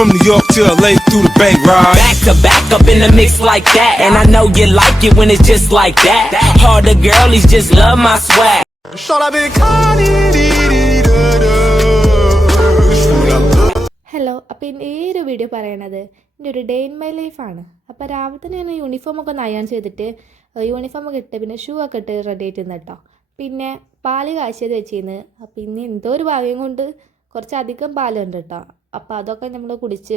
From New York to LA through the bank ride. Back to back up in the mix like that. And I know you like it when it's just like that. All the girlies just love my swag. Hello, അപ്പോൾ ഇന്ന് ഈ ഒരു video പറയണത് എൻ്റെ ഒരു day in my ലൈഫാണ്. അപ്പോൾ രാവിലെ തന്നെ ഞാൻ യൂണിഫോമൊക്കെ ഒന്ന് അയൺ ചെയ്തിട്ട് യൂണിഫോമൊക്കെ ഇട്ട് പിന്നെ ഷൂ ഒക്കെ ഇട്ട് റെഡി ആയിട്ട് നിന്ന് കേട്ടോ. പിന്നെ പാല് കാഴ്ചത് വെച്ചിരുന്ന്. അപ്പോൾ ഇന്ന് എന്തോ ഒരു ഭാഗ്യം കൊണ്ട് കുറച്ചധികം പാലുണ്ട് കേട്ടോ. അപ്പോൾ അതൊക്കെ നമ്മൾ കുടിച്ച്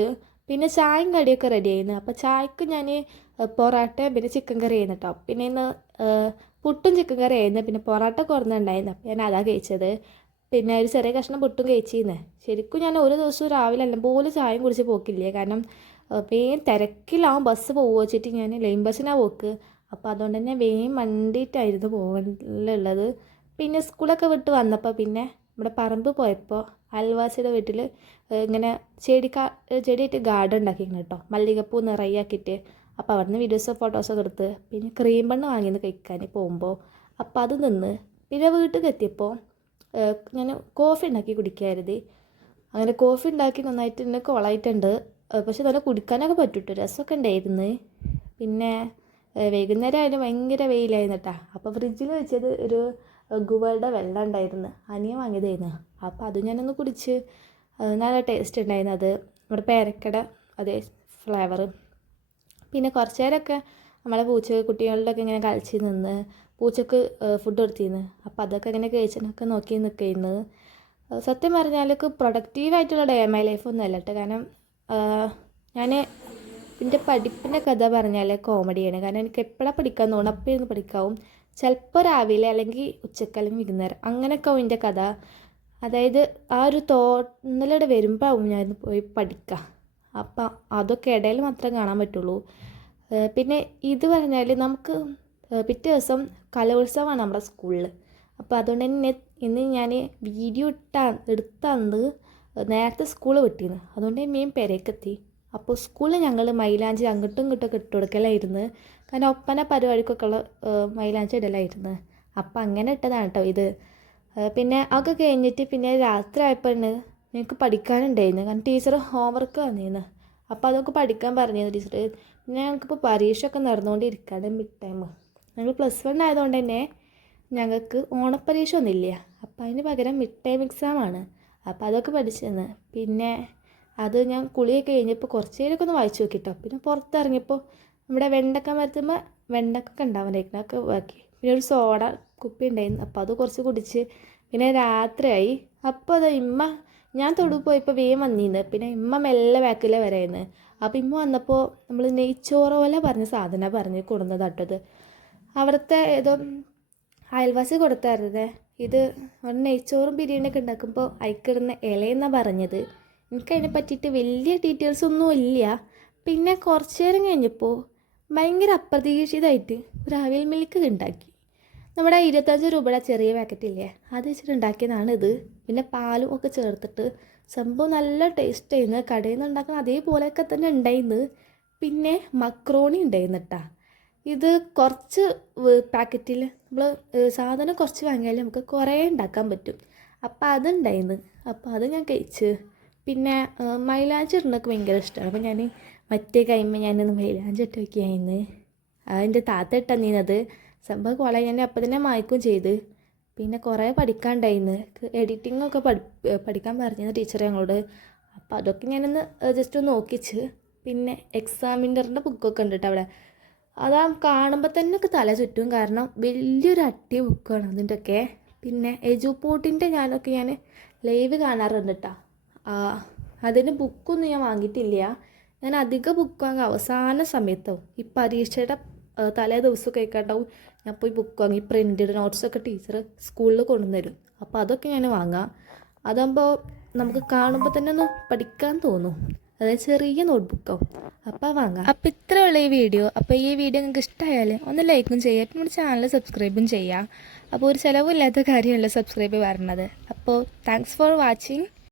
പിന്നെ ചായയും കടിയൊക്കെ റെഡി ആയിരുന്നു. അപ്പോൾ ചായക്ക് ഞാൻ പൊറോട്ട പിന്നെ ചിക്കൻ കറി ആയിരുന്നു കേട്ടോ. പിന്നെ ഇന്ന് പുട്ടും ചിക്കൻ കറി ആയിരുന്നു. പിന്നെ പൊറോട്ട കുറഞ്ഞുണ്ടായിരുന്നു. അപ്പോൾ ഞാൻ അതാ കഴിച്ചത്. പിന്നെ ഒരു ചെറിയ കഷ്ണം പുട്ടും കഴിച്ചിരുന്നേ. ശരിക്കും ഞാൻ ഒരു ദിവസവും രാവിലെ എല്ലാം ചായയും കുടിച്ച് പോക്കില്ലേ. കാരണം വേഗം തിരക്കിലാവും ബസ് പോകുക വെച്ചിട്ട് ഞാൻ ലൈൻ ബസ്സിനാണ് പോക്ക്. അപ്പോൾ അതുകൊണ്ട് തന്നെ വേഗം വണ്ടിയിട്ടായിരുന്നു പോകാനുള്ളത്. പിന്നെ സ്കൂളൊക്കെ വിട്ട് വന്നപ്പോൾ പിന്നെ നമ്മുടെ പറമ്പ് പോയപ്പോൾ അയൽവാസിയുടെ വീട്ടിൽ ഇങ്ങനെ ചെടിയായിട്ട് ഗാർഡൻ ഉണ്ടാക്കിയിരുന്നു കേട്ടോ. മല്ലികപ്പൂ നിറയാക്കിയിട്ട്. അപ്പോൾ അവിടെ നിന്ന് വീഡിയോസോ ഫോട്ടോസൊക്കെ എടുത്ത് പിന്നെ ക്രീം ബണ്ണ് വാങ്ങിയെന്ന് കഴിക്കാൻ പോകുമ്പോൾ അപ്പോൾ അത് നിന്ന് പിന്നെ വീട്ടിൽ എത്തിയപ്പോൾ ഞാൻ കോഫി ഉണ്ടാക്കി കുടിക്കായിരുന്നു. അങ്ങനെ കോഫി ഉണ്ടാക്കി നന്നായിട്ട് തന്നെ കൊളായിട്ടുണ്ട്. പക്ഷെ നല്ല കുടിക്കാനൊക്കെ പറ്റൂട്ടോ, രസമൊക്കെ ഉണ്ടായിരുന്നു. പിന്നെ വൈകുന്നേരം അതിന് ഭയങ്കര വെയിലായിരുന്നു കേട്ടോ. അപ്പോൾ ഫ്രിഡ്ജിൽ വെച്ചത് ഒരു ഗുവയുടെ വെള്ളം ഉണ്ടായിരുന്നു, അനിയൻ വാങ്ങിയതായിരുന്നു. അപ്പോൾ അത് ഞാനൊന്ന് കുടിച്ച് നല്ല ടേസ്റ്റ് ഉണ്ടായിരുന്നു. അത് നമ്മുടെ പേരക്കട അതേ ഫ്ലേവർ. പിന്നെ കുറച്ച് നേരമൊക്കെ നമ്മളെ കുട്ടികളുടെയൊക്കെ ഇങ്ങനെ കളിച്ച് നിന്ന് പൂച്ചക്ക് ഫുഡ് കൊടുത്തിരുന്നു. അപ്പോൾ അതൊക്കെ ഇങ്ങനെ കഴിച്ചതിനൊക്കെ നോക്കി നിൽക്കുന്നത്. സത്യം പറഞ്ഞാലൊക്കെ പ്രൊഡക്റ്റീവായിട്ടുള്ള ഡേ മൈ ലൈഫ് ഒന്നും അല്ല കേട്ടോ. കാരണം ഞാൻ എൻ്റെ പഠിപ്പിൻ്റെ കഥ പറഞ്ഞാൽ കോമഡിയാണ്. കാരണം എനിക്ക് എപ്പോഴാണ് പഠിക്കാൻ തോന്നുന്നു അപ്പോൾ ഇരുന്ന് പഠിക്കാവും. ചിലപ്പോൾ രാവിലെ അല്ലെങ്കിൽ ഉച്ചക്ക് അല്ലെങ്കിൽ വൈകുന്നേരം അങ്ങനെയൊക്കെ ആവും എൻ്റെ കഥ. അതായത് ആ ഒരു തോന്നലോടെ വരുമ്പോഴാവും ഞാൻ പോയി പഠിക്കുക. അപ്പം അതൊക്കെ ഇടയിൽ മാത്രമേ കാണാൻ പറ്റുള്ളൂ. പിന്നെ ഇത് പറഞ്ഞാൽ നമുക്ക് പിറ്റേ ദിവസം കലോത്സവമാണ് നമ്മുടെ സ്കൂളിൽ. അപ്പോൾ അതുകൊണ്ട് തന്നെ ഇന്ന് ഞാൻ വീഡിയോ എടുത്തന്ന് നേരത്തെ സ്കൂൾ വിട്ടിരുന്നു. അതുകൊണ്ട് മെയിൻ പെരേക്കെത്തി. അപ്പോൾ സ്കൂളിൽ ഞങ്ങൾ മൈലാഞ്ചി അങ്ങോട്ടും ഇങ്ങോട്ടൊക്കെ ഇട്ട് കൊടുക്കലായിരുന്നു. കാരണം ഒപ്പന പരിപാടിക്കൊക്കെ ഉള്ള മൈലാഞ്ചി ഇടലായിരുന്നു. അപ്പം അങ്ങനെ ഇട്ടതാണ് കേട്ടോ ഇത്. പിന്നെ അതൊക്കെ കഴിഞ്ഞിട്ട് പിന്നെ രാത്രി ആയപ്പോഴാണ് ഞങ്ങൾക്ക് പഠിക്കാനുണ്ടായിരുന്നു. കാരണം ടീച്ചർ ഹോംവർക്ക് വന്നിരുന്നു. അപ്പോൾ അതൊക്കെ പഠിക്കാൻ പറഞ്ഞിരുന്നു ടീച്ചർ. പിന്നെ ഞങ്ങൾക്കിപ്പോൾ പരീക്ഷയൊക്കെ നടന്നുകൊണ്ടിരിക്കുകയാണ്, മിഡ് ടൈം. ഞങ്ങൾ +1 ആയതുകൊണ്ട് തന്നെ ഞങ്ങൾക്ക് ഓണപ്പരീക്ഷ ഒന്നുമില്ല. അപ്പോൾ അതിന് പകരം മിഡ് ടൈം എക്സാമാണ്. അപ്പോൾ അതൊക്കെ പഠിച്ചിരുന്നു. പിന്നെ അത് ഞാൻ കുളിയൊക്കെ കഴിഞ്ഞപ്പോൾ കുറച്ച് നേരമൊക്കെ ഒന്ന് വായിച്ചു നോക്കിട്ടോ. പിന്നെ പുറത്തിറങ്ങിയപ്പോൾ നമ്മുടെ വെണ്ടക്ക മരത്തുമ്പോൾ വെണ്ടക്കൊക്കെ ഉണ്ടാവാനായിരിക്കണം, അതൊക്കെ ബാക്കി. പിന്നെ ഒരു സോഡ കുപ്പി ഉണ്ടായിരുന്നു. അപ്പോൾ അത് കുറച്ച് കുടിച്ച് പിന്നെ രാത്രിയായി. അപ്പോൾ അത് ഞാൻ തൊടു പോയപ്പോൾ വേഗം വന്നിരുന്നു. പിന്നെ മെല്ലെ ബാക്കിലെ വരായിരുന്നു. അപ്പോൾ വന്നപ്പോൾ നമ്മൾ നെയ്ച്ചോറ് പോലെ പറഞ്ഞ സാധനം പറഞ്ഞ് കൊടുന്നത് കേട്ടത്. അവിടുത്തെ ഏതോ അയൽവാസി കൊടുത്തായിരുന്നേ. ഇത് അവിടെ നെയ്ച്ചോറും ബിരിയാണിയൊക്കെ ഉണ്ടാക്കുമ്പോൾ അയക്കിടുന്ന ഇലയെന്നാണ് പറഞ്ഞത്. എനിക്കതിനെ പറ്റിയിട്ട് വലിയ ഡീറ്റെയിൽസ് ഒന്നും ഇല്ല. പിന്നെ കുറച്ച് നേരം കഴിഞ്ഞപ്പോൾ ഭയങ്കര അപ്രതീക്ഷിതമായിട്ട് ഒരു അവിയൽ മിൽക്ക് ഉണ്ടാക്കി. നമ്മുടെ 25 രൂപയുടെ ചെറിയ പാക്കറ്റില്ലേ, അത് വെച്ചിട്ട് ഉണ്ടാക്കിയതാണ് ഇത്. പിന്നെ പാലും ഒക്കെ ചേർത്തിട്ട് സംഭവം നല്ല ടേസ്റ്റ് ആയിരുന്നു. കടയിൽ നിന്ന് ഉണ്ടാക്കുന്ന അതേപോലെയൊക്കെ തന്നെ ഉണ്ടായിരുന്നു. പിന്നെ മക്രോണി ഉണ്ടായിരുന്നു കേട്ടോ. ഇത് കുറച്ച് പാക്കറ്റിൽ നമ്മൾ സാധനം കുറച്ച് വാങ്ങിയാൽ നമുക്ക് കുറേ ഉണ്ടാക്കാൻ പറ്റും. അപ്പോൾ അതുണ്ടായിരുന്നു. അപ്പോൾ അത് ഞാൻ കഴിച്ച്. പിന്നെ മൈലാഞ്ചി ഇടുന്നതൊക്കെ ഭയങ്കര ഇഷ്ടമാണ്. അപ്പോൾ ഞാൻ മറ്റേ കൈമ്മ ഞാനൊന്ന് മൈലാഞ്ചി ഇട്ട് വയ്ക്കുകയായിരുന്നു. അതിൻ്റെ താത്ത ഇട്ടന്നീനത് സംഭവം കൊള ഞാൻ അപ്പം തന്നെ മായ്ക്കും ചെയ്ത്. പിന്നെ കുറേ പഠിക്കാനുണ്ടായിരുന്നു. എഡിറ്റിങ്ങൊക്കെ പഠിക്കാൻ പറഞ്ഞിരുന്നു ടീച്ചർ ഞങ്ങളോട്. അപ്പോൾ അതൊക്കെ ഞാനൊന്ന് ജസ്റ്റ് ഒന്ന് നോക്കിച്ച്. പിന്നെ എക്സാമിനറിൻ്റെ ബുക്കൊക്കെ ഉണ്ട് കേട്ടോ അവിടെ. അതാ കാണുമ്പോൾ തന്നെ ഒക്കെ തല ചുറ്റും. കാരണം വലിയൊരു അട്ടി ബുക്കാണ് അതിൻ്റെയൊക്കെ. പിന്നെ എജുപോർട്ടിൻ്റെ ഞാൻ ലൈവ് കാണാറുണ്ട് കേട്ടോ. അതിന് ബുക്കൊന്നും ഞാൻ വാങ്ങിയിട്ടില്ല. ഞാൻ അധികം ബുക്ക് വാങ്ങുക അവസാന സമയത്താവും. ഈ പരീക്ഷയുടെ തലേ ദിവസമൊക്കെ കേൾക്കാണ്ടാവും ഞാൻ പോയി ബുക്ക് വാങ്ങി. പ്രിൻറ്റഡ് നോട്ട്സൊക്കെ ടീച്ചർ സ്കൂളിൽ കൊണ്ടുവരും. അപ്പോൾ അതൊക്കെ ഞാൻ വാങ്ങാം. അതാകുമ്പോൾ നമുക്ക് കാണുമ്പോൾ തന്നെ ഒന്ന് പഠിക്കാൻ തോന്നും. അതായത് ചെറിയ നോട്ട്ബുക്കാവും. അപ്പോൾ വാങ്ങാം. അപ്പോൾ ഇത്രയുള്ള ഈ വീഡിയോ. അപ്പോൾ ഈ വീഡിയോ നിങ്ങൾക്ക് ഇഷ്ടമായാൽ ഒന്ന് ലൈക്കും ചെയ്യുക. പിന്നെ നമ്മുടെ ചാനൽ സബ്സ്ക്രൈബും ചെയ്യുക. അപ്പോൾ ഒരു ചിലവില്ലാത്ത കാര്യമല്ല സബ്സ്ക്രൈബ് വരണത്. അപ്പോൾ താങ്ക്സ് ഫോർ വാച്ചിങ്.